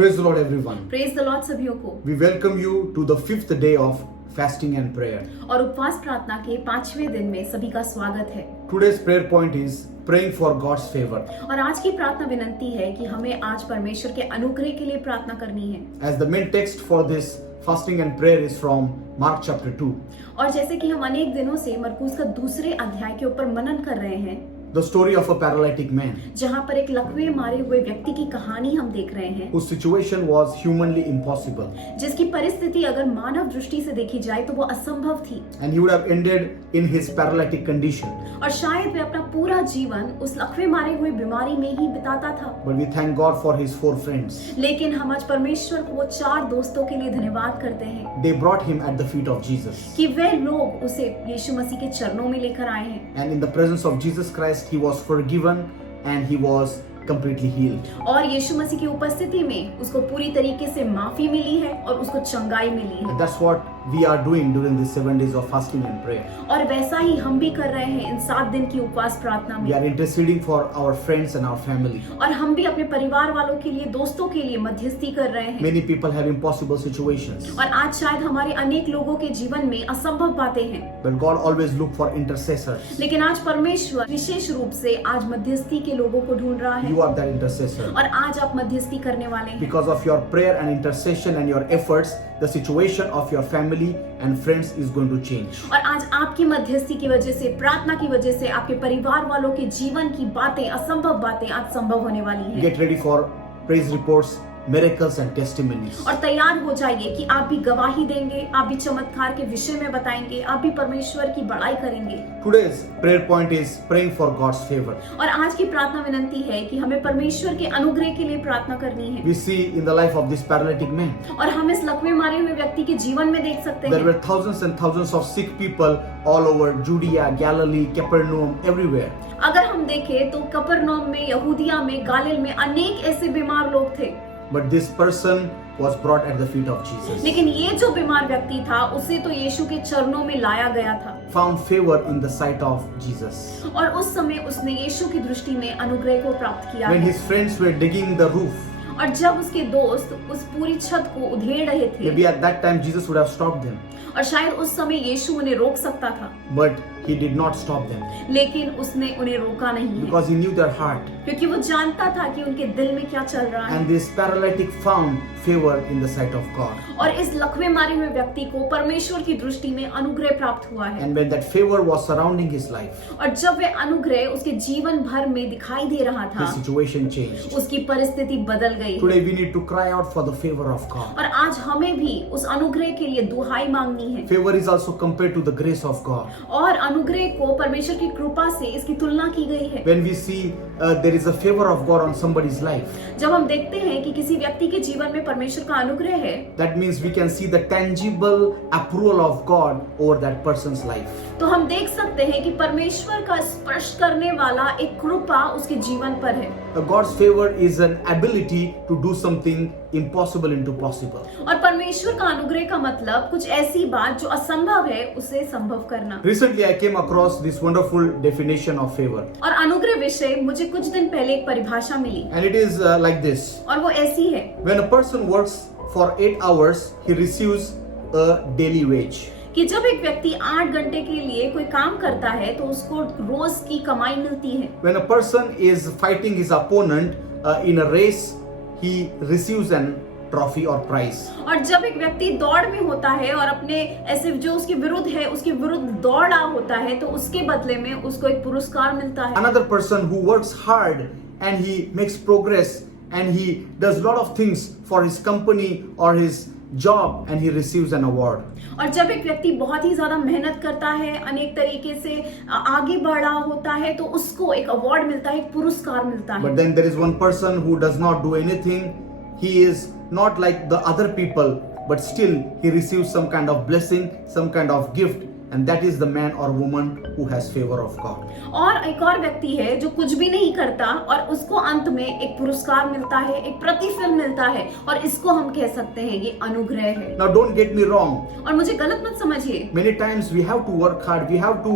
Praise the Lord, everyone. Praise the lord सभियों को। We welcome you to the 5th day of fasting and prayer. और उपवास प्रार्थना के 5वें दिन में सभी का स्वागत है। Today's prayer point is praying for God's favor. और आज की प्रार्थना विनंती है कि हमें आज परमेश्वर के अनुग्रह के लिए प्रार्थना करनी है। As the main text for this fasting and prayer is from Mark chapter 2. और जैसे कि हम अनेक दिनों से मरकुस का दूसरे अध्याय के ऊपर मनन कर रहे हैं, The story of a paralytic man जहाँ पर एक लकवे मारे हुए व्यक्ति की कहानी हम देख रहे हैं, whose situation was humanly impossible, जिसकी परिस्थिति अगर मानव दृष्टि से देखी जाए तो वो असंभव थी and he would have ended in his paralytic condition. और शायद वे अपना पूरा जीवन उस लकवे मारे हुए बीमारी में ही बिताता था। But we thank God for his 4 friends. लेकिन हम आज परमेश्वर को वो 4 दोस्तों के लिए धन्यवाद करते हैं They brought him at the feet of Jesus. कि वे लोग उसे यीशु मसीह के चरणों में लेकर आए हैं And in the presence of Jesus Christ, he was forgiven and he was completely healed. और यीशु मसीह की उपस्थिति में उसको पूरी तरीके से माफी मिली है और उसको चंगाई मिली है। And that's what we are doing during these 7 days of fasting and prayer. और वैसा ही हम भी कर रहे हैं इन 7 दिन की उपवास प्रार्थना We में। are interceding for our friends and our family. और हम भी अपने परिवार वालों के लिए, दोस्तों के लिए मध्यस्थी कर रहे हैं। Many people have impossible situations, और आज शायद हमारे अनेक लोगों के जीवन में असंभव बातें हैं, but God always look for intercessors. लेकिन आज परमेश्वर विशेष रूप से आज मध्यस्थी के लोगों को ढूंढ रहा है। You are that intercessor. और आज आप मध्यस्थी करने वाले हैं। Because of your prayer and intercession and your efforts, the situation of your family and friends is going to change. और आज आपकी मध्यस्थी की वजह से, प्रार्थना की वजह से आपके परिवार वालों के जीवन की बातें, असंभव बातें आज संभव होने वाली हैं। Get ready for praise reports, miracles and testimonies. और तैयार हो जाइए कि आप भी गवाही देंगे, आप भी चमत्कार के विषय में बताएंगे, आप भी परमेश्वर की बड़ाई करेंगे। Today's prayer point is praying for God's favor. और आज की प्रार्थना विनंती है कि हमें परमेश्वर के अनुग्रह के लिए प्रार्थना करनी है। We see in the life of this paralytic man, और हम इस लकवे मारे हुए व्यक्ति के जीवन में देख सकते there हैं were thousands and thousands of sick people all over Judea, Galilee, Capernaum, everywhere. अगर हम देखें तो कफरनहूम में, यहूदिया में, गालिल में अनेक ऐसे बीमार लोग थे, But this person was brought at the feet of Jesus. लेकिन ये जो बीमार व्यक्ति था उसे तो यीशु के चरणों में लाया गया था। Found favor in the sight of Jesus. और उस समय उसने यीशु की दृष्टि में अनुग्रह को प्राप्त किया। When his friends were digging the roof, और जब उसके दोस्त उस पूरी छत को उधेड़ रहे थे, maybe at that time Jesus would have stopped them, और शायद उस समय यीशु उन्हें रोक सकता था, but he did not stop them लेकिन उसने उन्हें रोका नहीं है, because he knew their heart. क्योंकि वो जानता था कि उनके दिल में क्या चल रहा है। And this paralytic found favor in the sight of God. और इस लकवे मारे हुए व्यक्ति को परमेश्वर की दृष्टि में अनुग्रह प्राप्त हुआ है। And when that favor was surrounding his life, और जब वे अनुग्रह उसके जीवन भर में दिखाई दे रहा था, his situation changed. उसकी परिस्थिति बदल गई। Today we need to cry out for the favor of God. और आज हमें भी उस अनुग्रह के लिए दुहाई मांगनी है। Favor is also compared to the grace of God. और अनुग्रह को परमेश्वर की कृपा से इसकी तुलना की गई है। When we see there is a favor of God on somebody's life, जब हम देखते हैं कि किसी व्यक्ति के जीवन में परमेश्वर का अनुग्रह है, that means we can see the tangible approval of God over that person's life. तो हम देख सकते हैं कि परमेश्वर का स्पर्श करने वाला एक कृपा उसके जीवन पर है। God's favor is an ability to do something impossible into possible. और परमेश्वर का अनुग्रह का मतलब कुछ ऐसी बात जो असंभव है उसे संभव करना। Recently I came across this wonderful definition of favor, और अनुग्रह विषय मुझे कुछ दिन पहले एक परिभाषा मिली, and it is like this. और वो ऐसी है, When a person works for 8 hours, he receives a daily wage. कि जब एक व्यक्ति 8 घंटे के लिए कोई काम करता है तो उसको रोज की कमाई मिलती है। When a person is fighting his opponent in a race, he receives an trophy or prize. और जब एक व्यक्ति दौड़ में होता है और अपने ऐसे जो उसके विरुद्ध है उसके विरुद्ध दौड़ा होता है तो उसके बदले में उसको एक पुरस्कार मिलता है। Another person who works hard and he makes progress and he does a lot of things for his company or his job and he receives an award. और जब एक व्यक्ति बहुत ही ज्यादा मेहनत करता है, अनेक तरीके से आगे बढ़ रहा होता है तो उसको एक अवार्ड मिलता है, एक पुरस्कार मिलता है। But then there is one person who does not do anything. He is not like the other people, but still he receives some kind of blessing, some kind of gift and that is the man or woman who has favor of God. और एक और व्यक्ति है जो कुछ भी नहीं करता और उसको अंत में एक पुरस्कार मिलता है, एक प्रतिफल मिलता है, और इसको हम कह सकते हैं ये अनुग्रह है। Now don't get me wrong. और मुझे गलत मत समझिए। Many times we have to work hard. We have to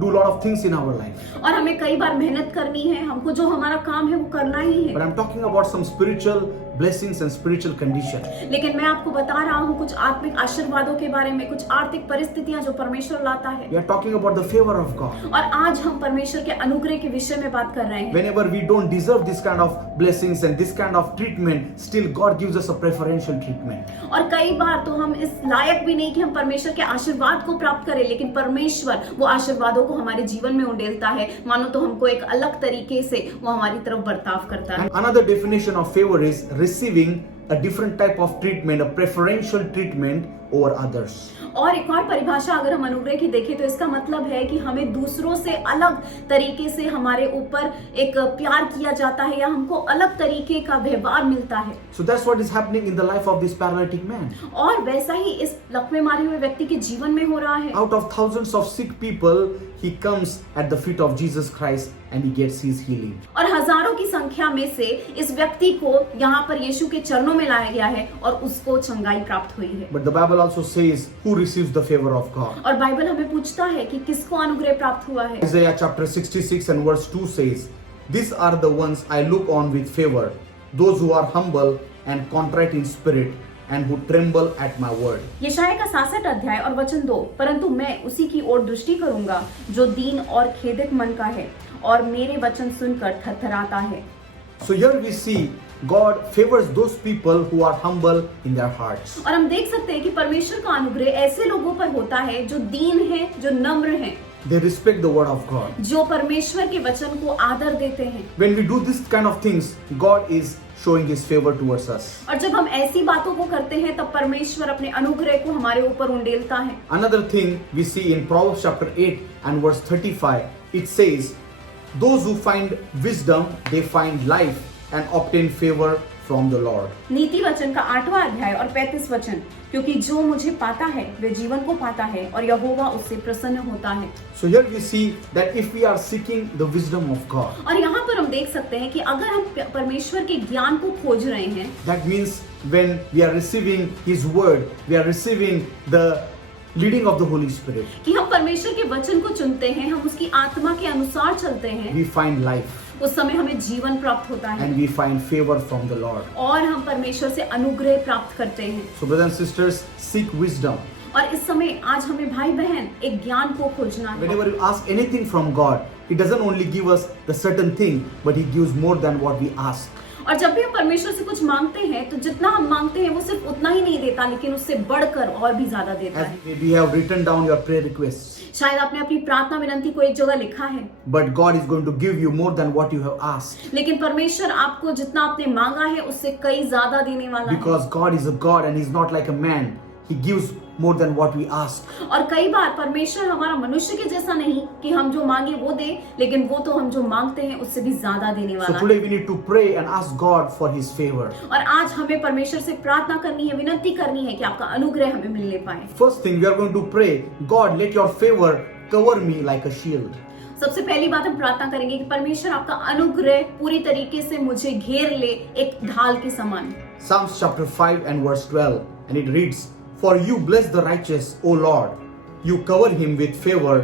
do lot of things in our life. और हमें कई बार मेहनत करनी है, हमको जो हमारा काम है वो करना ही है। But I'm talking about some spiritual blessings and spiritual condition. लेकिन मैं आपको बता रहा हूँ कुछ आत्मिक आशीर्वादों के बारे में, कुछ आर्थिक परिस्थितियां जो परमेश्वर लाता है। We are talking about the favor of God. और आज हम परमेश्वर के अनुग्रह के विषय में बात कर रहे हैं। Whenever we don't deserve this kind of blessings and this kind of treatment, still God gives us a preferential treatment. और कई बार तो हम इस लायक भी नहीं कि हम परमेश्वर के आशीर्वाद को प्राप्त करें, लेकिन परमेश्वर वो आशीर्वादों को हमारे जीवन में उंडेलता है, मानो तो हमको एक अलग तरीके से वो हमारी तरफ बर्ताव करता है। And another definition of favor is receiving a different type of treatment, a preferential treatment over others. और एक और परिभाषा अगर हम अनुग्रह की देखें तो इसका मतलब है कि हमें दूसरों से अलग तरीके से हमारे ऊपर एक प्यार किया जाता है या हमको अलग तरीके का व्यवहार मिलता है। So that's what is happening in the life of this paralytic man. और वैसा ही इस लकवे मारे हुए व्यक्ति के जीवन में हो रहा है। Out of thousands of sick people, he comes at the feet of Jesus Christ and he gets his healing. और हजारों की संख्या में से इस व्यक्ति को यहाँ पर यीशु के चरणों में लाया गया है और उसको चंगाई प्राप्त हुई है। But the Bible also says who receives the favor of God. और बाइबल हमें पूछता है कि किसको अनुग्रह प्राप्त हुआ है। Isaiah chapter 66 and verse 2 says, "These are the ones I look on with favor, those who are humble and contrite in spirit, and who tremble at my word." यशायाह का 66 अध्याय और वचन 2, परंतु मैं उसी की ओर दृष्टि करूंगा जो दीन और खेदित मन का है और मेरे वचन सुनकर थरथराता है। So here we see God favors those people who are humble in their hearts. और हम देख सकते हैं कि परमेश्वर का अनुग्रह ऐसे लोगों पर होता है जो दीन है, जो नम्र है, They respect the word of God. जो परमेश्वर के वचन को आदर देते हैं। When we do this kind of things, God is showing his favor towards us. और जब हम ऐसी बातों को करते हैं तब परमेश्वर अपने अनुग्रह को हमारे ऊपर उंडेलता है। Another thing we see in Proverbs chapter 8 and verse 35, it says, "Those who find wisdom, they find life and obtain favor from the Lord." नीति वचन का 8वां अध्याय और 35 वचन, क्योंकि जो मुझे पाता है वे जीवन को पाता है और यहोवा उससे प्रसन्न होता है। So here we see that if we are seeking the wisdom of God, और यहाँ पर हम देख सकते हैं कि अगर हम परमेश्वर के ज्ञान को खोज रहे हैं, that means when we are receiving his word, we are receiving the leading of the Holy Spirit, कि हम परमेश्वर के वचन को चुनते हैं, हम उसकी आत्मा के अनुसार चलते हैं, we find life उस समय हमें जीवन प्राप्त होता है and we find favor from the Lord. और हम परमेश्वर से अनुग्रह प्राप्त करते हैं। So brothers and sisters, seek wisdom. और इस समय आज हमें भाई बहन एक ज्ञान को खोजना है। Whenever you ask anything from God, he doesn't only give us the certain thing, but he gives more than what we ask. और जब भी हम परमेश्वर से कुछ मांगते हैं तो जितना हम मांगते हैं वो सिर्फ उतना ही नहीं देता, लेकिन उससे बढ़कर और भी ज्यादा देता As है। maybe you have written down your prayer requests, शायद आपने अपनी प्रार्थना विनंती को एक जगह लिखा है, but God is going to give you more than what you have asked. लेकिन परमेश्वर आपको जितना आपने मांगा है उससे कई ज्यादा देने वाला है। Because God is a God and he's not like a man. He gives more than what we ask. और कई बार परमेश्वर हमारा मनुष्य के जैसा नहीं कि हम जो मांगे वो दे, लेकिन वो तो हम जो मांगते हैं उससे भी ज्यादा देने So वाला today है। we need to pray and ask God for his favor. और आज हमें परमेश्वर से प्रार्थना करनी है, विनती करनी है कि आपका अनुग्रह हमें मिलने पाए। First thing we are going to pray, God, let your favor cover me like a shield. सबसे पहली बात हम प्रार्थना करेंगे कि परमेश्वर आपका अनुग्रह पूरी तरीके से मुझे घेर ले एक ढाल के समान। Psalms chapter 5 and verse 12, and it reads, "For you bless the righteous, O Lord. You cover him with favor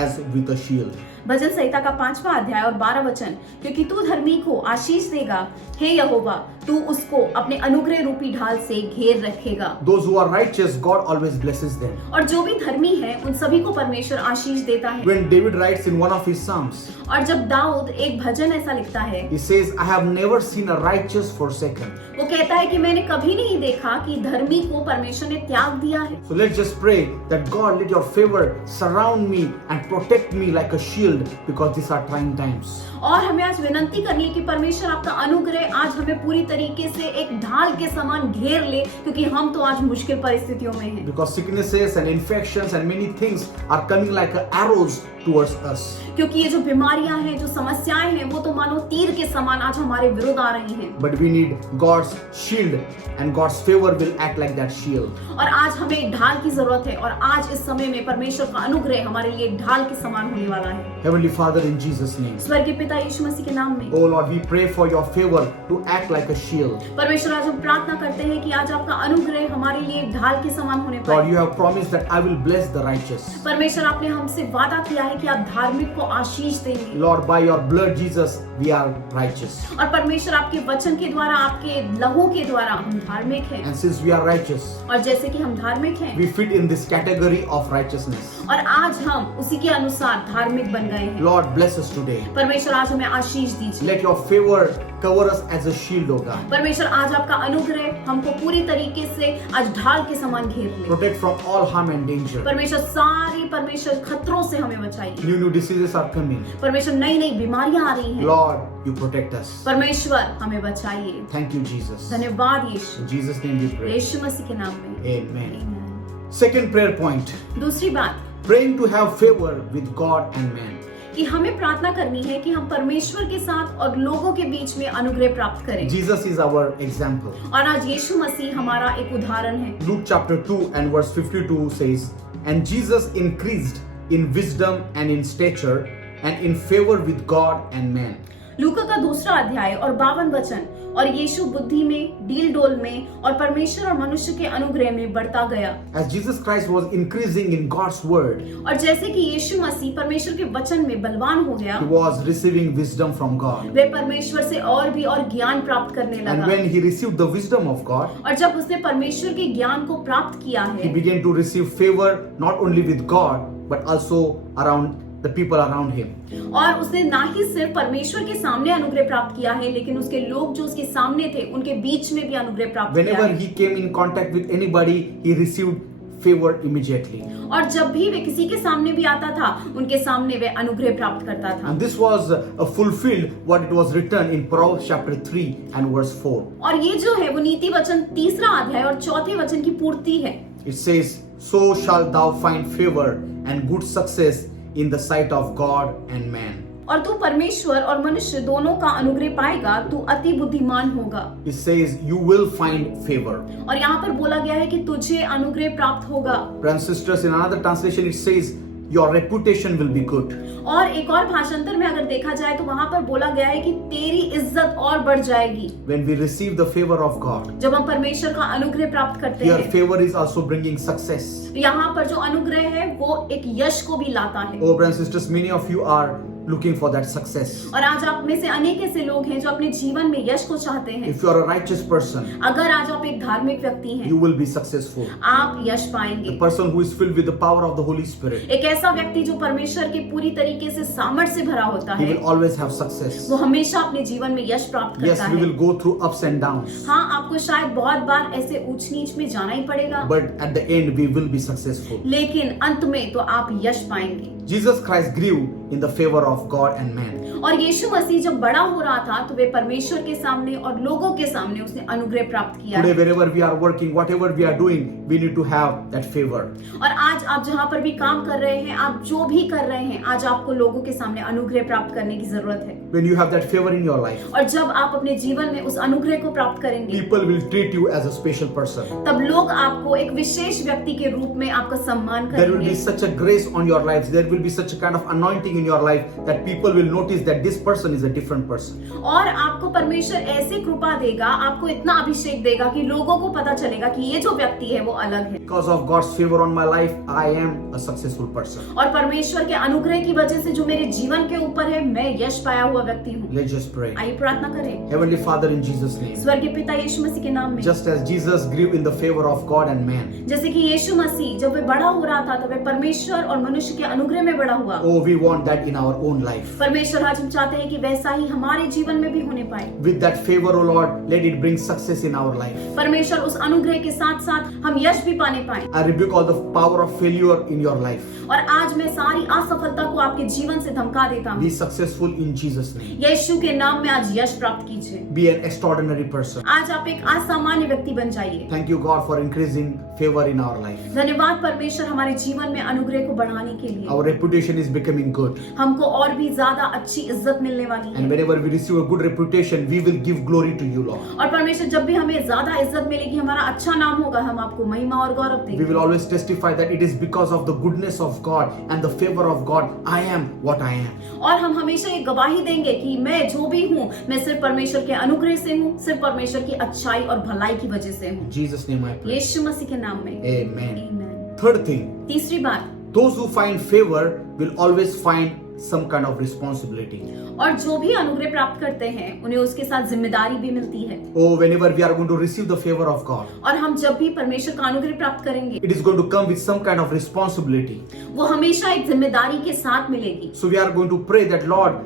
as with a shield." भजन संहिता का 5वां अध्याय और 12 वचन, क्योंकि तू धर्मी को आशीष देगा, हे यहोवा, तू उसको अपने अनुग्रह रूपी ढाल से घेर रखेगा। Those who are righteous, God always blesses them. और जो भी धर्मी है उन सभी को परमेश्वर आशीष देता है। When David writes in one of his psalms, और जब दाऊद एक भजन ऐसा लिखता है, he says, "I have never seen a righteous forsaken." वो कहता है कि मैंने कभी नहीं देखा कि धर्मी को परमेश्वर ने त्याग दिया है। So let's just pray that God, let your favor surround me and protect me like a shield, because these are trying times. और हमें आज विनंती करनी है कि परमेश्वर आपका अनुग्रह आज हमें पूरी तरीके से एक ढाल के समान घेर ले, क्योंकि हम तो आज मुश्किल परिस्थितियों में हैं। Because sicknesses and infections and many things are coming like arrows towards us. क्योंकि ये जो बीमारियां हैं, जो समस्याएं हैं, वो तो मानो तीर के समान आज हमारे विरुद्ध आ रही हैं। But we need God's shield, and God's favor will act like that shield. और आज हमें एक ढाल की जरूरत है, और आज इस समय में परमेश्वर का अनुग्रह हमारे लिए एक ढाल के समान होने वाला है। Heavenly Father, in Jesus' name. स्वर्गीय पिता यीशु मसीह के नाम में Oh Lord, we pray for your favor to act like a shield. परमेश्वर, आज हम प्रार्थना करते हैं कि आज आपका अनुग्रह हमारे लिए एक ढाल के समान होने Lord, पाए। you have promised that I will bless the righteous. परमेश्वर, आपने हमसे वादा किया है कि आप धार्मिक को आशीष देंगे। Lord, by your blood, Jesus, we are righteous. और परमेश्वर, आपके वचन के द्वारा, आपके लहू के द्वारा हम धार्मिक हैं। And since we are righteous, और जैसे कि हम धार्मिक हैं, we fit in this category of righteousness. और आज हम उसी के अनुसार धार्मिक बन गए हैं। Lord, bless us today. परमेश्वर, आज हमें आशीष दीजिए। Let your favor cover us as a shield, O God. परमेश्वर, आज आपका अनुग्रह हमको पूरी तरीके से आज ढाल के समान घेर ले। Protect from all harm and danger. परमेश्वर, सारी परमेश्वर खतरों से हमें बचाइए। New diseases are coming. परमेश्वर, नई नई बीमारियां आ रही हैं। Lord, you protect us. परमेश्वर, हमें बचाइए। Thank you, Jesus. धन्यवाद यीशु। In Jesus' name we pray. यीशु मसीह के नाम में Amen. Amen। Second prayer point. दूसरी बात, Praying to have favor with God and man. कि हमें प्रार्थना करनी है कि हम परमेश्वर के साथ और लोगों के बीच में अनुग्रह प्राप्त करें। Jesus is our example. और आज यीशु मसीह हमारा एक उदाहरण है। Luke chapter 2 and verse 52 says, And Jesus increased in wisdom and in stature and in favor with God and man. लूका का 2 अध्याय और 52 वचन, और यीशु बुद्धि में, डील डोल में और परमेश्वर और मनुष्य के अनुग्रह में बढ़ता गया। As Jesus Christ was increasing in God's word, और जैसे कि यीशु मसीह परमेश्वर के वचन में बलवान हो गया, he was receiving wisdom from God. वे परमेश्वर से और भी और ज्ञान प्राप्त करने And लगा। when he received the wisdom of God, और जब उसने परमेश्वर के ज्ञान को प्राप्त किया he है, began to receive favor not only with God but also around the people around him. और उसने ना ही सिर्फ परमेश्वर के सामने अनुग्रह प्राप्त किया है, लेकिन उसके लोग जो उसके सामने थे उनके बीच में भी अनुग्रह प्राप्त किया Whenever है। he came in contact with anybody, he received favor immediately. और जब भी वे किसी के सामने भी आता था, उनके सामने वे अनुग्रह प्राप्त करता था। And this was fulfilled what it was written in Proverbs chapter 3 and verse 4. और ये जो है वो नीति वचन 3 अध्याय और 4 वचन की पूर्ति है। It says, So shalt thou find favor and good success in the sight of God and man. और तू परमेश्वर और मनुष्य दोनों का अनुग्रह पाएगा, तू अति बुद्धिमान होगा। It says, You will find favor. और यहाँ पर बोला गया है कि तुझे अनुग्रह प्राप्त होगा। Brothers and sisters, in another translation it says, Your reputation will be good. और एक और भाषांतर में अगर देखा जाए तो वहाँ पर बोला गया है कि तेरी इज्जत और बढ़ जाएगी। When we receive the favor of God, जब हम परमेश्वर का अनुग्रह प्राप्त करते your हैं, favor is also bringing success. यहाँ पर जो अनुग्रह है वो एक यश को भी लाता है। Oh, brothers and sisters, many of you are looking for that success. और आज आप में से अनेक ऐसे लोग हैं जो अपने जीवन में यश को चाहते हैं। If you are a righteous person, अगर आज आप एक धार्मिक व्यक्ति हैं, you will be successful. आप यश पाएंगे। The person who is filled with the power of the Holy Spirit, एक ऐसा व्यक्ति जो परमेश्वर के पूरी तरीके से सामर्थ्य से भरा होता he है, will always have success. वो हमेशा अपने जीवन में यश प्राप्त Yes, करता we है। will go through ups and downs, हाँ, आपको शायद बहुत बार ऐसे ऊंच नीच में जाना ही पड़ेगा, but at the end we will be successful. लेकिन अंत में तो आप यश पाएंगे। Jesus Christ grew in the favor of God and man. और यीशु मसीह जब बड़ा हो रहा था तो वे परमेश्वर के सामने और लोगों के सामने उसने अनुग्रह प्राप्त किया। Today, wherever we are working, whatever we are doing, we need to have that favor. और आज आप जहाँ पर भी काम कर रहे हैं, आप जो भी कर रहे हैं, आज आपको लोगों के सामने अनुग्रह प्राप्त करने की जरूरत है। When you have that favor in your life, और जब आप अपने जीवन में उस अनुग्रह को प्राप्त करेंगे, people will treat you as a special person. तब लोग आपको एक विशेष व्यक्ति के रूप में आपका सम्मान There will करेंगे। be such a grace on your lives. There will be such a kind of anointing in your life that people will notice that this person is a different person. और आपको परमेश्वर ऐसी कृपा देगा, आपको इतना अभिषेक देगा कि लोगों को पता चलेगा कि ये जो व्यक्ति है वो अलग है। Because of God's favor on my life, I am a successful person. और परमेश्वर के अनुग्रह की वजह से जो मेरे जीवन के ऊपर है, मैं यश पाया हुआ व्यक्ति हूँ। Let's just pray. आइए प्रार्थना करें। Heavenly Father, in Jesus' name, स्वर्गीय पिता यीशु मसीह के नाम में, just as Jesus grew in the favor of God and man, जैसे कि यीशु मसीह जब वे बड़ा हो रहा था तब वे परमेश्वर और मनुष्य के अनुग्रह अनुग्रह में बड़ा हुआ। Oh, we want that in our own life. परमेश्वर आज हम चाहते हैं कि वैसा ही हमारे जीवन में भी होने पाए। With that favor, oh Lord, let it bring success in our life. परमेश्वर उस अनुग्रह के साथ साथ हम यश भी पाने पाए। I rebuke all the power of failure in your life. और आज मैं सारी असफलता को आपके जीवन से धमका देता हूँ। Be successful in Jesus' name. यीशु के नाम में आज यश प्राप्त कीजिए। Be an extraordinary person. आज आप एक असामान्य व्यक्ति बन जाइए। Thank you, God, for increasing favor in our life. धन्यवाद परमेश्वर हमारे जीवन में अनुग्रह को बढ़ाने के लिए। Our reputation is becoming good. हमको और भी ज्यादा अच्छी इज्जत मिलने वाली है। And whenever we receive a good reputation, we will give glory to you, Lord. और परमेश्वर जब भी हमें ज्यादा इज्जत मिलेगी, हमारा अच्छा नाम होगा, हम आपको महिमा और गौरव We देंगे। will always testify that it is because of the goodness of God and the favor of God I am what I am. और हम हमेशा ये गवाही देंगे कि मैं जो भी हूँ, मैं सिर्फ परमेश्वर के अनुग्रह से हूँ, सिर्फ परमेश्वर की अच्छाई और भलाई की वजह से हूँ। In Jesus' name I pray. यीशु मसीह के नाम में। Amen. Amen। Third thing, तीसरी बात, those who find favor will always find some kind of responsibility. और जो भी अनुग्रह प्राप्त करते हैं उन्हें उसके साथ जिम्मेदारी भी मिलती है। Oh, whenever we are going to receive the favor of God, और हम जब भी परमेश्वर का अनुग्रह प्राप्त करेंगे, it is going to come with some kind of responsibility. वो हमेशा एक जिम्मेदारी के साथ मिलेगी। So we are going to pray that, Lord,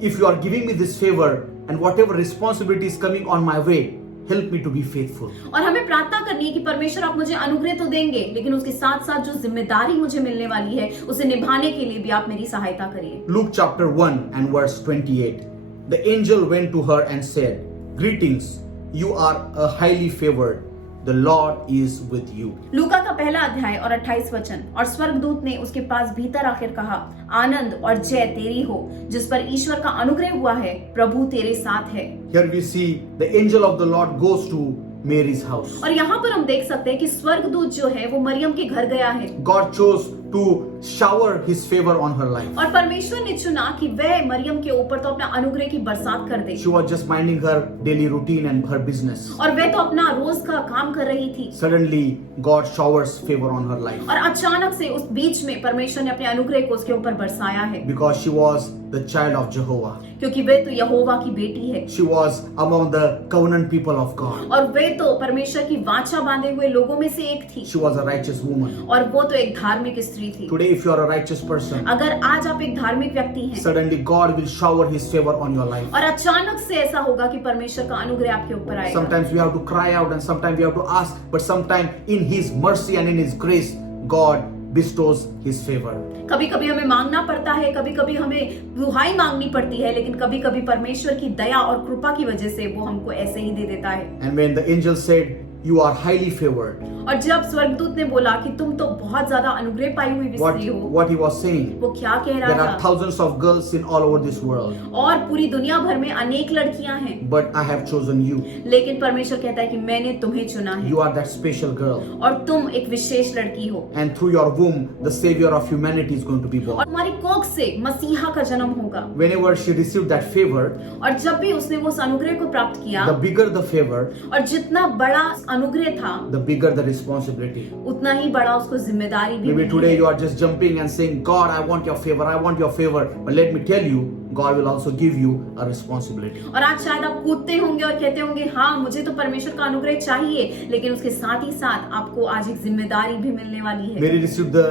if you are giving me this favor and whatever responsibility is coming on my way, help me to be faithful. और हमें प्रार्थना करनी है कि परमेश्वर आप मुझे अनुग्रह तो देंगे, लेकिन उसके साथ साथ जो जिम्मेदारी मुझे मिलने वाली है उसे निभाने के लिए भी आप मेरी सहायता करिए। Luke chapter 1 and verse 28. The angel went to her and said, Greetings, you are a highly favored. The Lord is with you. लूका का पहला अध्याय और 28 वचन। और स्वर्गदूत ने उसके पास भीतर आकर कहा, आनंद और जय तेरी हो, जिस पर ईश्वर का अनुग्रह हुआ है, प्रभु तेरे साथ है। Here we see the angel of the Lord goes to Mary's house. और यहाँ पर हम देख सकते हैं कि स्वर्गदूत जो है वो मरियम के घर गया है। God chose to shower his favor on her life. और परमेश्वर ने चुना कि वह मरियम के ऊपर तो अपना अनुग्रह की बरसात कर दे। She was just minding her daily routine and her business. और वह तो अपना रोज का काम कर रही थी। Suddenly, God showers favor on her life और अचानक से उस बीच में परमेश्वर ने अपने अनुग्रह को उसके ऊपर बरसाया है। because she was the child of Jehovah. क्योंकि वे तो यहोवा की बेटी है। She was among the covenant people of God. और वे तो परमेश्वर की वाचा बांधे हुए लोगों में से एक थी। She was a righteous woman. और वो तो एक धार्मिक स्त्री थी। Today, if you are a righteous person, अगर आज आप एक धार्मिक व्यक्ति हैं, suddenly God will shower His favor on your life. और अचानक से ऐसा होगा कि परमेश्वर का अनुग्रह आपके ऊपर आएगा। Sometimes we have to cry out and sometimes we have to ask, but sometimes in His mercy and in His grace, God bestows His favor. कभी कभी हमें मांगना पड़ता है, कभी कभी हमें दुहाई मांगनी पड़ती है, लेकिन कभी कभी परमेश्वर की दया और कृपा की वजह से वो हमको ऐसे ही दे देता है। And when the angel said, "You are highly favored," और जब स्वर्गदूत ने बोला कि तुम तो बहुत ज्यादा अनुग्रह पाई हुई स्त्री हो, what he was saying, वो क्या कह there रहा are था? thousands of girls in all over this world, और पूरी दुनिया भर में अनेक लड़कियां हैं, but I have chosen you. लेकिन परमेश्वर कहता है कि मैंने तुम्हें चुना है, You are that special girl, और तुम एक विशेष लड़की हो, and through your womb, the Savior of humanity is going to be और born. तुम्हारी कोख से मसीहा का जन्म होगा। Whenever she received that favor, और जब भी उसने वो अनुग्रह को प्राप्त किया, the bigger the favor, और जितना बड़ा अनुग्रह था, the bigger the responsibility. उतना ही बड़ा उसको जिम्मेदारी भी Maybe मिली today है। you are just jumping and saying, God, I want your favor, I want your favor. But let me tell you, God will also give you a responsibility. और आज शायद आप कूदते होंगे और कहते होंगे, हाँ मुझे तो परमेश्वर का अनुग्रह चाहिए, लेकिन उसके साथ ही साथ आपको आज एक जिम्मेदारी भी मिलने वाली है। Mary received the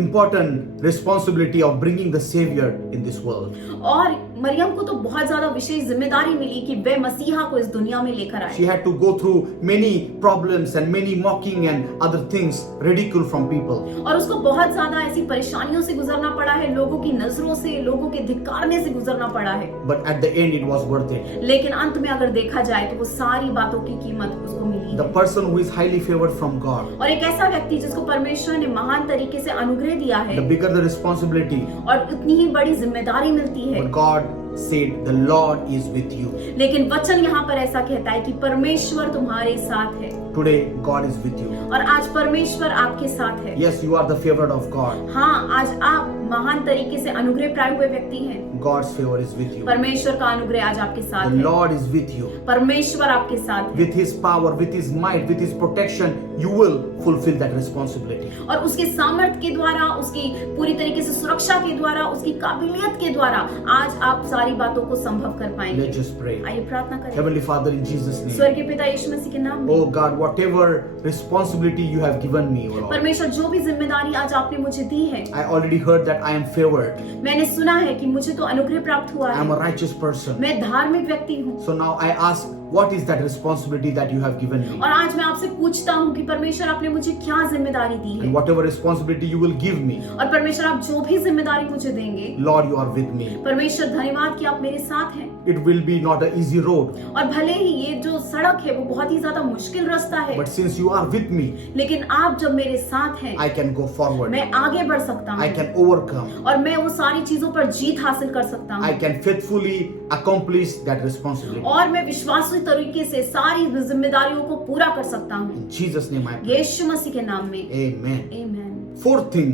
important responsibility of bringing the Savior in this world. और मरियम को तो बहुत ज्यादा विशेष जिम्मेदारी मिली कि वे मसीहा को इस दुनिया में लेकर She आए। had to go through many problems and many mocking and other things, ridicule from people. और उसको बहुत ज्यादा ऐसी परेशानियों से गुजरना पड़ा है, लोगों की नजरों से, लोगों के धिक्कारने से गुजरना पड़ा है, But at the end, it was worth it. लेकिन अंत में अगर देखा जाए तो वो सारी बातों की कीमत उसको मिली The है। person who is highly favored from God, और एक ऐसा व्यक्ति जिसको परमेश्वर ने महान तरीके से अनुग्रह दिया है, the bigger the responsibility. और उतनी ही बड़ी जिम्मेदारी मिलती है। But God said, the Lord is with you. लेकिन वचन यहाँ पर ऐसा कहता है कि परमेश्वर तुम्हारे साथ है। Today, God is with you. और आज परमेश्वर आपके साथ है। Yes, you are the favored of God. हाँ, आज आप महान तरीके से अनुग्रह प्राप्त हुए व्यक्ति हैं। God's favor is with you. परमेश्वर का अनुग्रह आज आपके साथ The है। Lord is with you. परमेश्वर आपके साथ है। With His power, with His might, with His protection, you will fulfill that responsibility. और उसके सामर्थ्य के द्वारा, उसकी पूरी तरीके से सुरक्षा के द्वारा, उसकी काबिलियत के द्वारा आज आप सारी बातों को संभव कर पाएंगे। Let's just pray. आइए प्रार्थना करें। Heavenly Father, in Jesus' name. स्वर्गीय पिता यीशु मसीह के नाम में, Oh God, whatever responsibility you have given me, oh Lord, परमेश्वर जो भी जिम्मेदारी आज आपने मुझे दी है, I already heard that that I am favored. मैंने सुना है कि मुझे तो अनुग्रह प्राप्त हुआ I am a है, righteous person. मैं धार्मिक व्यक्ति हूँ। So now I ask, what is that responsibility that you have given me? और आज मैं आपसे पूछता हूँ कि परमेश्वर आपने मुझे क्या जिम्मेदारी दी है, And whatever responsibility you will give me, और परमेश्वर आप जो भी जिम्मेदारी मुझे देंगे, Lord, you are with me. परमेश्वर धन्यवाद कि आप मेरे साथ हैं। It will be not an easy road, और भले ही ये जो सड़क है वो बहुत ही ज्यादा मुश्किल रास्ता है, but since you are with me, लेकिन आप जब मेरे साथ हैं, I can go forward. मैं आगे बढ़ सकता I हूँ can overcome. और मैं वो सारी चीजों पर जीत हासिल कर सकता I हूँ, can faithfully accomplish that responsibility. और मैं विश्वासी तरीके से सारी जिम्मेदारियों को पूरा कर सकता हूँ। In Jesus' name I pray. यीशु मसीह के नाम में Amen. आमीन। Fourth thing,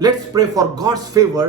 let's pray for God's favor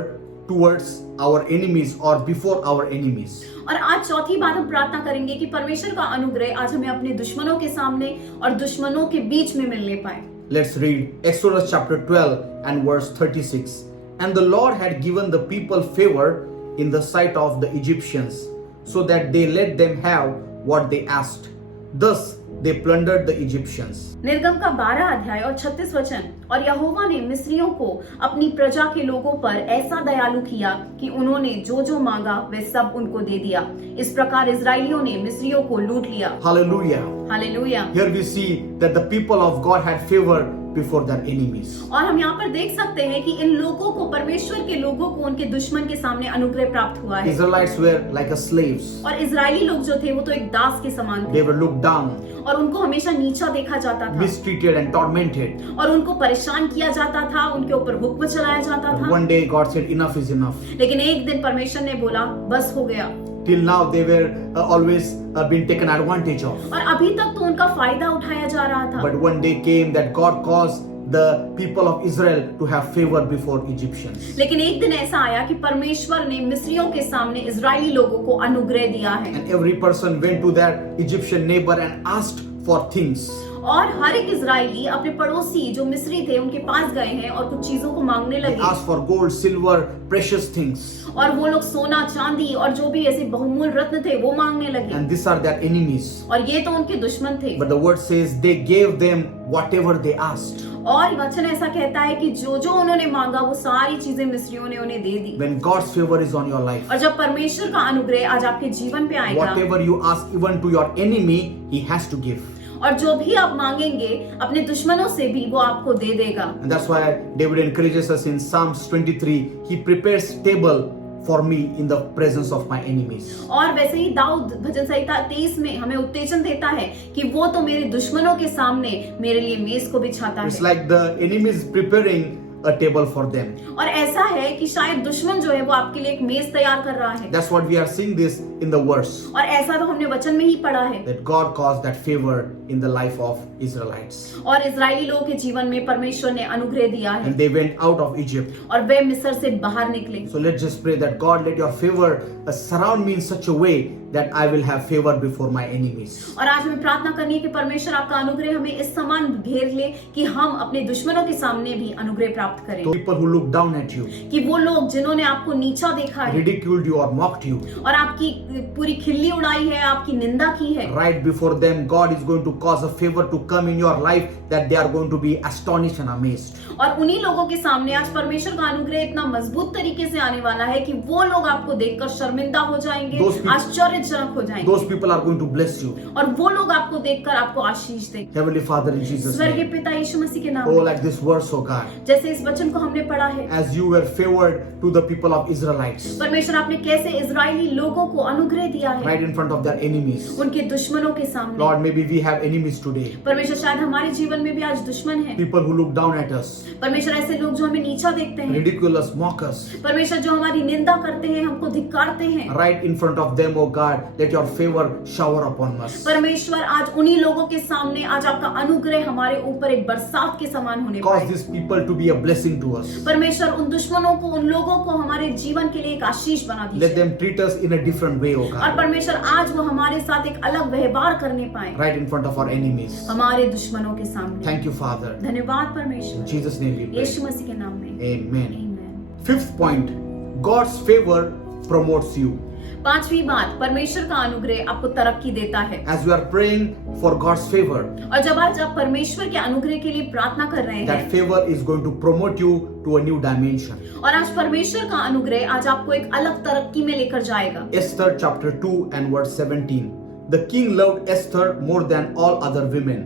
towards our enemies or before our enemies. और आज चौथी बात हम प्रार्थना करेंगे कि परमेश्वर का अनुग्रह आज हमें अपने दुश्मनों के सामने और दुश्मनों के बीच में मिलने पाए। Let's read Exodus chapter 12 and verse 36. And the Lord had given the people favor in the sight of the Egyptians, so that they let them have what they asked. Thus they plundered the Egyptians. निर्गम का 12 अध्याय और 36 वचन। और यहोवा ने मिस्रियों को अपनी प्रजा के लोगों पर ऐसा दयालु किया कि उन्होंने जो जो मांगा वह सब उनको दे दिया। इस प्रकार इजराइलियों ने मिस्रियों को लूट लिया। Hallelujah. Hallelujah. Here we see that the people of God had favor before their enemies. और हम यहाँ पर देख सकते हैं कि इन लोगों को, परमेश्वर के लोगों को, उनके दुश्मन के सामने अनुग्रह प्राप्त हुआ है। Israelites were like a slaves. और इजरायली लोग जो थे वो तो एक दास के समान थे, They were looked down, और उनको हमेशा नीचा देखा जाता था, mistreated and tormented. और उनको परेशान किया जाता था, उनके ऊपर हुक्म चलाया जाता But था। one day God said, enough is enough. लेकिन एक दिन परमेश्वर ने बोला बस हो गया। Till now they were always being taken advantage of. और अभी तक तो उनका फायदा उठाया जा रहा था, But one day came that God caused the people of Israel to have favor before Egyptians. लेकिन एक दिन ऐसा आया कि परमेश्वर ने मिस्रियों के सामने इजरायली लोगों को अनुग्रह दिया है। And every person went to their Egyptian neighbor and asked for things. और हर एक इजरायली अपने पड़ोसी जो मिस्री थे उनके पास गए हैं और कुछ चीजों को मांगने They लगे, asked for gold, silver, precious things. और वो लोग सोना, चांदी और जो भी ऐसे बहुमूल्य रत्न थे वो मांगने लगे, And these are their enemies. और ये तो उनके दुश्मन थे। But the word says they gave them whatever they asked. और वचन ऐसा कहता है कि जो जो उन्होंने मांगा वो सारी चीजें मिस्रियों ने उन्हें दे दी। When God's favor is on your life, और जब परमेश्वर का अनुग्रह आज आपके जीवन पे आएगा, whatever you ask even to your enemy, he has to give. और जो भी आप मांगेंगे अपने दुश्मनों से भी वो आपको दे देगा। And that's why David encourages us in Psalms 23, he prepares table for me in the presence of my enemies. और वैसे ही दाऊद भजन संहिता 23 में हमें उत्तेजन देता है कि वो तो मेरे दुश्मनों के सामने मेरे लिए मेज को बिछाता It's है। like the enemy is preparing a table for them. और ऐसा है कि शायद दुश्मन जो है वो आपके लिए एक मेज तैयार कर रहा है। That's what we are seeing this in the verse, और ऐसा तो हमने वचन में ही पढ़ा है। that God caused that favor in the life of Israelites. और इजरायली लोगों के जीवन में परमेश्वर ने अनुग्रह दिया है, And they went out of Egypt. और वे मिस्र से बाहर निकले। So let's just pray that God, let your favor surround me in such a way that I will have favor before my enemies. और आज हमें प्रार्थना करनी है कि परमेश्वर आपका अनुग्रह हमें इस समान घेर ले कि हम अपने दुश्मनों के सामने भी अनुग्रह प्राप्त करें। So people who look down at you, कि वो लोग जिन्होंने आपको नीचा देखा है ridiculed you or mocked you, और आपकी पूरी खिल्ली उड़ाई है, आपकी निंदा की है, right before them, God is going to cause a favor to come in your life that they are going to be astonished and amazed. और उन्हीं लोगों के सामने आज परमेश्वर का अनुग्रह इतना मजबूत तरीके से आने वाला है कि वो लोग आपको देखकर शर्मिंदा हो जाएंगे, आश्चर्यजनक हो जाएंगे। Those people are going to bless you. और वो लोग आपको देखकर आपको आशीष देंगे। Heavenly Father, in Jesus' स्वर्गीय name. पिता यीशु मसीह के नाम Oh, में, like this verse, oh God, जैसे इस वचन को हमने पढ़ा है, as you were favored to the people of Israelites, परमेश्वर आपने कैसे इजरायली लोगों को अनुग्रह दिया है right in front of their enemies. उनके दुश्मनों के सामने। Lord, maybe we have enemies today. परमेश्वर शायद हमारे जीवन में भी आज दुश्मन है। People who look down at us, परमेश्वर ऐसे लोग जो हमें नीचा देखते हैं, ridicule us, mock us. परमेश्वर जो हमारी निंदा करते हैं, हमको धिक्कारते हैं, Right in front of them, oh God, let your favor shower upon us. परमेश्वर आज उन्हीं लोगों के सामने आज आपका अनुग्रह हमारे ऊपर एक बरसात के समान होने Cause पाए। these people to be a blessing to us. परमेश्वर उन दुश्मनों को, उन लोगों को हमारे जीवन के लिए एक आशीष बना Let दीजिए, them treat us in a different way, oh और God. परमेश्वर आज वो हमारे साथ एक अलग व्यवहार करने पाए Right in front of our enemies. हमारे दुश्मनों के सामने। Thank you, Father. धन्यवाद In परमेश्वर, Jesus' name we pray. यीशु मसीह के नाम में, Amen. आमीन। Fifth point, God's favor promotes you. पांचवी बात, परमेश्वर का अनुग्रह आपको तरक्की देता है। As we are praying for God's favor, और जब आज आप परमेश्वर के अनुग्रह के लिए प्रार्थना कर रहे that हैं, favor is going to promote you to a new dimension. और आज परमेश्वर का अनुग्रह आज आपको एक अलग तरक्की में लेकर जाएगा। Esther chapter 2 and verse 17. The king loved Esther more than all other women,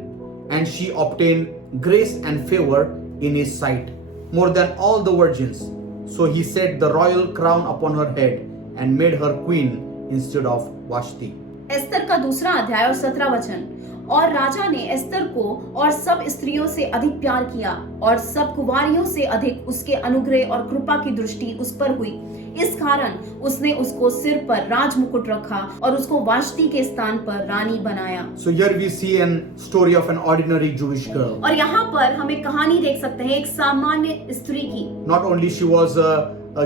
and she obtained grace and favor in his sight, more than all the virgins. So he set the royal crown upon her head and made her queen instead of Vashti. Esther का दूसरा अध्याय और 17 वचन। और राजा ने एस्तर को और सब स्त्रियों से अधिक प्यार किया और सब कुंवारियों से अधिक उसके अनुग्रह और कृपा की दृष्टि उस पर हुई। इस कारण उसने उसको सिर पर राज मुकुट रखा और उसको वाष्टी के स्थान पर रानी बनाया। So here we see a story of an ordinary Jewish girl. और यहाँ पर हम एक कहानी देख सकते हैं एक सामान्य स्त्री की। Not only she was a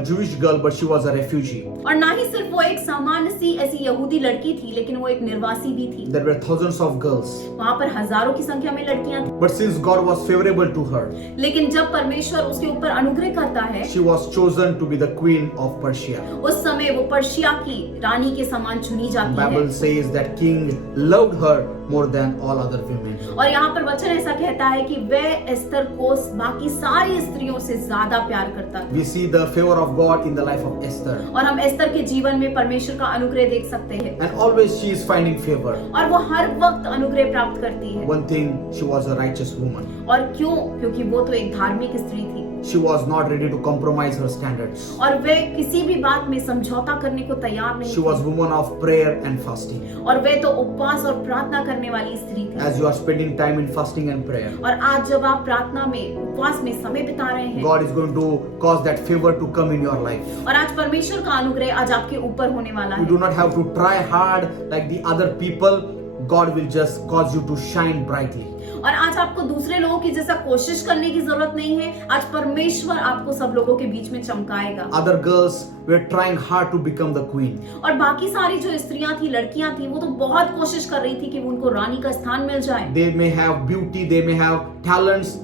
Jewish girl, but she was a refugee. और ना ही सिर्फ वो एक सामान्य सी ऐसी यहूदी लड़की थी, लेकिन वो एक निर्वासी भी थी। There were thousands of girls. वहाँ पर हजारों की संख्या में लड़कियां थी। But since God was favorable to her, लेकिन जब परमेश्वर उसके ऊपर अनुग्रह करता है, she was chosen to be the queen of Persia. उस समय वो पर्शिया की रानी के समान चुनी जाती है। Bible says that king loved her more than all other women. और यहाँ पर वचन ऐसा कहता है कि वह एस्तर को बाकी सारी स्त्रियों से ज्यादा प्यार करता था। We see the favor of God in the life of Esther. और हम एस्तर के जीवन में परमेश्वर का अनुग्रह देख सकते हैं। And always she is finding favor. और वो हर वक्त अनुग्रह प्राप्त करती है। One thing, she was a righteous woman. और क्यों? क्योंकि वो तो एक धार्मिक स्त्री थी। She was not ready to compromise her standards. और वे किसी भी बात में समझौता करने को तैयार नहीं She was थी। woman of prayer and fasting. और वे तो उपवास और प्रार्थना करने वाली स्त्री थी। As you are spending time in fasting and prayer, और आज जब आप प्रार्थना में उपवास में समय बिता रहे हैं, God is going to cause that favor to come in your life. और आज परमेश्वर का अनुग्रह आज आपके ऊपर होने वाला You है। do not have to try hard like the other people. God will just cause you to shine brightly. और आज आपको दूसरे लोगों की जैसा कोशिश करने की जरूरत नहीं है। आज परमेश्वर आपको सब लोगों के बीच में चमकाएगा। Other girls were trying hard to become the queen. और बाकी सारी जो स्त्रियां थी, लड़कियां थी, वो तो बहुत कोशिश कर रही थी कि उनको रानी का स्थान मिल जाए। They may have beauty, they may have talents,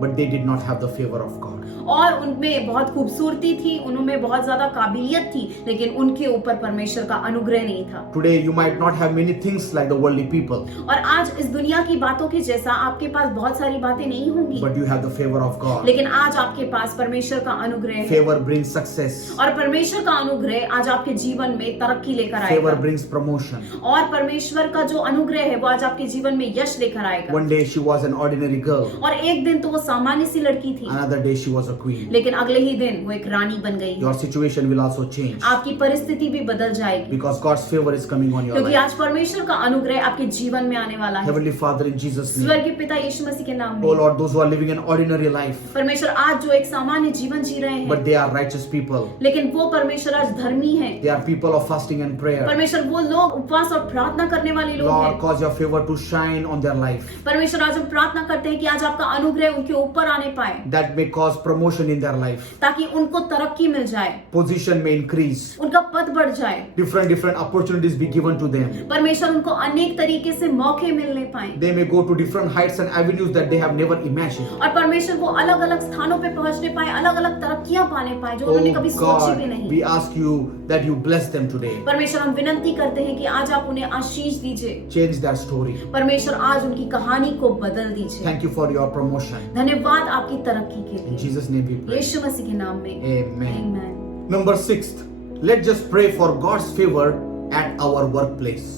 but they did not have the favor of God. और उनमें बहुत खूबसूरती थी, उनमें बहुत ज्यादा काबिलियत थी, लेकिन उनके ऊपर परमेश्वर का अनुग्रह नहीं था। Today you might not have many things like the worldly people, और आज इस दुनिया की बातों के जैसा आपके पास बहुत सारी बातें नहीं होंगी, but you have the favor of God. लेकिन आज आपके पास परमेश्वर का अनुग्रह है। Favor brings success. और परमेश्वर का अनुग्रह आज आपके जीवन में तरक्की लेकर Favor आएगा। brings promotion. और परमेश्वर का जो अनुग्रह है वो आज आपके जीवन में यश लेकर आएगा। One day she was an ordinary girl. और एक दिन तो वो सामान्य सी लड़की थी, Another day she was a queen. लेकिन अगले ही दिन वो एक रानी बन गई। Your situation will also change आपकी परिस्थिति भी बदल जाएगी, because God's favor is coming on your क्योंकि life. आज परमेश्वर का अनुग्रह आपके जीवन में आने वाला है। Heavenly Father, in Jesus' name. स्वर्गीय पिता यीशु मसीह के नाम Oh में Lord, those who are living an ordinary life, परमेश्वर आज जो एक सामान्य जीवन जी रहे but हैं, they are righteous people. लेकिन वो परमेश्वर आज धर्मी है। They are people of fasting and prayer. परमेश्वर वो लोग उपवास और प्रार्थना करने वाले लोग Lord, हैं। cause your favor to shine on their life. परमेश्वर आज हम प्रार्थना करते हैं कि आज आपका अनुग्रह उनके ऊपर आने पाए, That may cause promotion in their life. ताकि उनको तरक्की मिल जाए, Position may increase. उनका पद बढ़ जाए। Different opportunities be given to them. परमेश्वर उनको अनेक तरीके से मौके मिलने पाए, They may go to different heights and avenues that they have never imagined. और परमेश्वर वो अलग अलग स्थानों पे पहुंचने पाए, अलग अलग तरक्कियां पाने पाए जो उन्होंने कभी Oh सोची God, भी नहीं। we ask you that you bless them today. परमेश्वर हम विनंती करते हैं कि आज आप उन्हें आशीष दीजिए। Change their story. परमेश्वर आज उनकी कहानी को बदल दीजिए। Thank you for your promotion. धन्यवाद आपकी तरक्की के In लिए, Jesus' name we pray. यीशु मसीह के नाम में, Amen. आमीन। Number 6, let's just pray for God's favor at our workplace.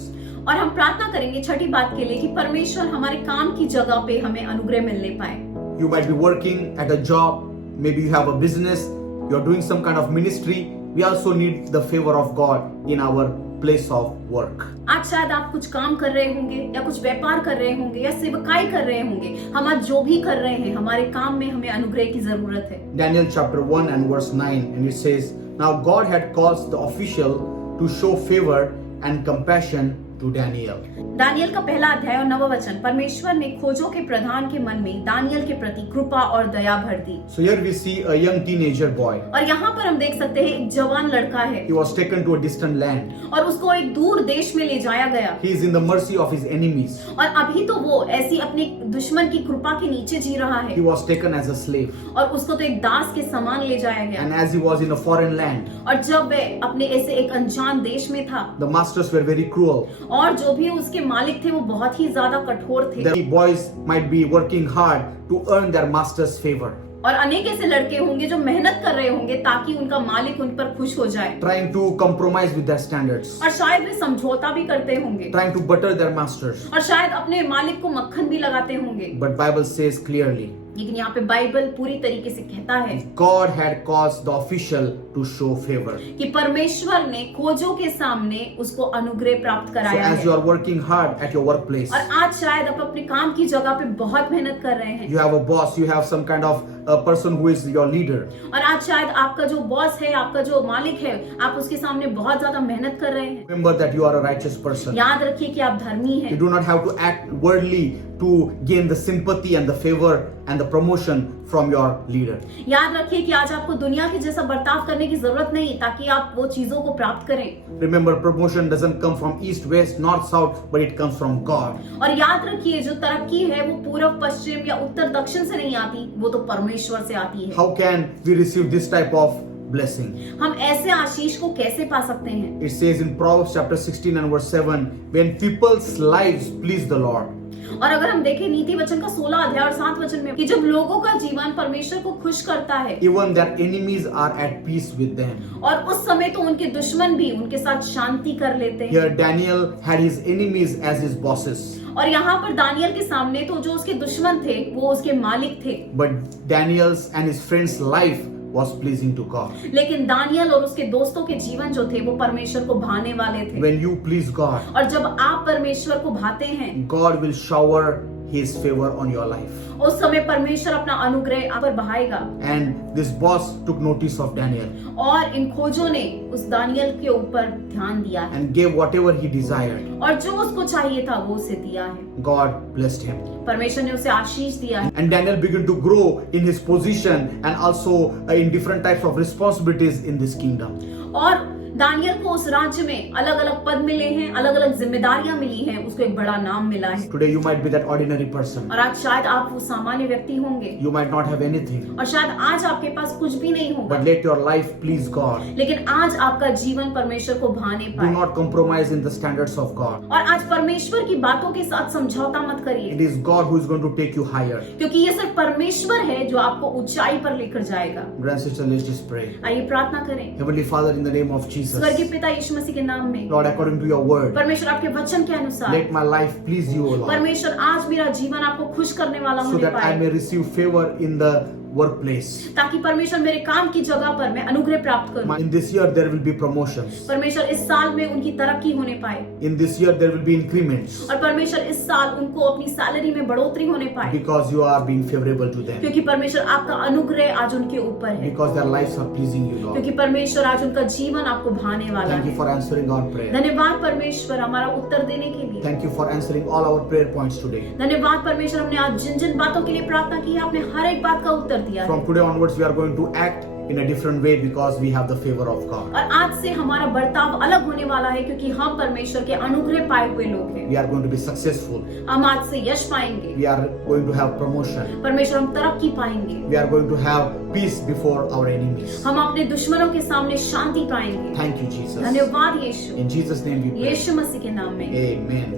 और हम प्रार्थना करेंगे छठी बात के लिए कि परमेश्वर हमारे काम की जगह पे हमें अनुग्रह मिलने पाए। You might be working at a job, maybe you have a business, you're doing some kind of ministry. We also need the favor of God in our place of work. आज शायद आप कुछ काम कर रहे होंगे या कुछ व्यापार कर रहे होंगे या सेवकाई कर रहे होंगे। हम आज जो भी कर रहे हैं, हमारे काम में हमें अनुग्रह की जरूरत है। Daniel chapter 1 and verse 9, and it says, Now God had caused the official to show favor and compassion to Daniel. Daniel का पहला अध्याय और 9वां वचन। परमेश्वर ने खोजों के प्रधान के मन में दानियल के प्रति कृपा और दया भर दी। So here we see a young teenager boy. और यहाँ पर हम देख सकते हैं एक जवान लड़का है He was taken to a distant land. और उसको एक दूर देश में ले जाया गया। He is in the mercy of his enemies. और अभी तो वो ऐसी अपने दुश्मन की कृपा के नीचे जी रहा है। He was taken as a slave. और उसको तो एक दास के समान ले जाया गया। And as he was in a foreign land, और जब वह अपने ऐसे एक अनजान देश में था, the masters were very cruel. और जो भी उसके मालिक थे वो बहुत ही ज्यादा कठोर थे। The boys might be working hard to earn their master's favor, और अनेक ऐसे लड़के होंगे जो मेहनत कर रहे होंगे ताकि उनका मालिक उन पर खुश हो जाए, trying to compromise with their standards, और शायद वे समझौता भी करते होंगे, trying to butter their masters. और शायद अपने मालिक को मक्खन भी लगाते होंगे। But Bible says clearly, लेकिन यहाँ पे बाइबल पूरी तरीके से कहता है God had caused the official to show favor. कि परमेश्वर ने खोजों के सामने उसको अनुग्रह प्राप्त So कराया as है। you are working hard at your workplace, और आज शायद आप अपने काम की जगह पे बहुत मेहनत कर रहे हैं, you have a boss, you have some kind of a person who is your leader. और आज शायद आपका जो बॉस है, आपका जो मालिक है, आप उसके सामने बहुत ज्यादा मेहनत कर रहे हैं। Remember that you are a righteous person. याद रखिए कि आप धर्मी You हैं। do not have to act worldly to gain the sympathy and the favor and the promotion from your leader. याद रखिए कि आज आपको दुनिया के जैसा बर्ताव करने की जरूरत नहीं ताकि आप वो चीजों को प्राप्त करें। Remember, promotion doesn't come from east, west, north, south, but it comes from God. और याद रखिए जो तरक्की है वो पूर्व पश्चिम या उत्तर दक्षिण से नहीं आती, वो तो परमेश्वर से आती है। How can we receive this type of blessing? हम ऐसे आशीष को कैसे पा सकते हैं? It says in Proverbs chapter 16 and verse 7, when people's lives please the Lord, और अगर हम देखें नीति वचन का 16 अध्याय और 7 वचन में कि जब लोगों का जीवन परमेश्वर को खुश करता है, even their enemies are at peace with them. और उस समय तो उनके दुश्मन भी उनके साथ शांति कर लेते हैं। Here Daniel had his enemies as his bosses, और यहाँ पर दानियल के सामने तो जो उसके दुश्मन थे वो उसके मालिक थे, but Daniel's and his friends' life was pleasing to God. लेकिन दानियल और उसके दोस्तों के जीवन जो थे वो परमेश्वर को भाने वाले थे। When you please God, और जब आप परमेश्वर को भाते हैं, God will shower His favor on your life. उस समय परमेश्वर अपना अनुग्रह आप पर बहाएगा। And this boss took notice of Daniel और इन खोजों ने उस दानियल के ऊपर ध्यान दिया है, and gave whatever he desired. और जो उसको चाहिए था वो उसे दिया है। God blessed him. परमेश्वर ने उसे आशीष दिया है। And Daniel began to grow in his position and also in different types of responsibilities in this kingdom. और दानियल को उस राज्य में अलग अलग पद मिले हैं, अलग अलग जिम्मेदारियां मिली हैं, उसको एक बड़ा नाम मिला है। Today you might be that ordinary person. और आज शायद आप वो सामान्य व्यक्ति होंगे, You might not have anything. और शायद आज आपके पास कुछ भी नहीं होगा, But let your life please God. लेकिन आज आपका जीवन परमेश्वर को भाने Do पाए। not compromise in the standards of God. और आज परमेश्वर की बातों के साथ समझौता मत करिए, It is God who is going to take you higher. क्योंकि ये सिर्फ परमेश्वर है जो आपको ऊंचाई पर लेकर जाएगा। Brother and sister, let's just pray. आइए प्रार्थना करें। Heavenly Father, in the name of Jesus, स्वर्गीय पिता यीशु मसीह के नाम में, Lord, according to your word, परमेश्वर आपके वचन के अनुसार, let my life please you, O Lord, परमेश्वर आज मेरा जीवन आपको खुश करने वाला so होने that I पाए, may receive favor in the workplace. ताकि परमेश्वर मेरे काम की जगह पर मैं अनुग्रह प्राप्त करूं। In this year, there will be promotions. परमेश्वर इस साल में उनकी तरक्की होने पाए, In this year, there will be increments और परमेश्वर इस साल उनको अपनी सैलरी में बढ़ोतरी होने पाए, because you are being favorable to them, क्योंकि परमेश्वर आपका अनुग्रह आज उनके ऊपर है, because their lives are pleasing you, Lord. क्योंकि परमेश्वर आज उनका जीवन आपको भाने वाला Thank you है। for answering our prayer. धन्यवाद परमेश्वर हमारा उत्तर देने के लिए। Thank you for answering all our prayer points today. धन्यवाद परमेश्वर, हमने आज जिन जिन बातों के लिए प्रार्थना की है, आपने हर एक बात का उत्तर दिया है। From today onwards, we are going to act in a different way because we have the favor of God. और आज से हमारा बर्ताव अलग होने वाला है, क्योंकि हम परमेश्वर के अनुग्रह पाए हुए लोग हैं। We are going to be successful. हम आज से यश पाएंगे, We are going to have promotion. परमेश्वर हम तरक्की पाएंगे, We are going to have peace before our enemies. हम अपने दुश्मनों के सामने शांति पाएंगे। Thank you, Jesus. धन्यवाद यीशु, In Jesus' name we pray. यीशु मसीह के नाम में, Amen.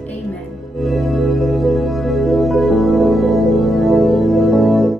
आमीन।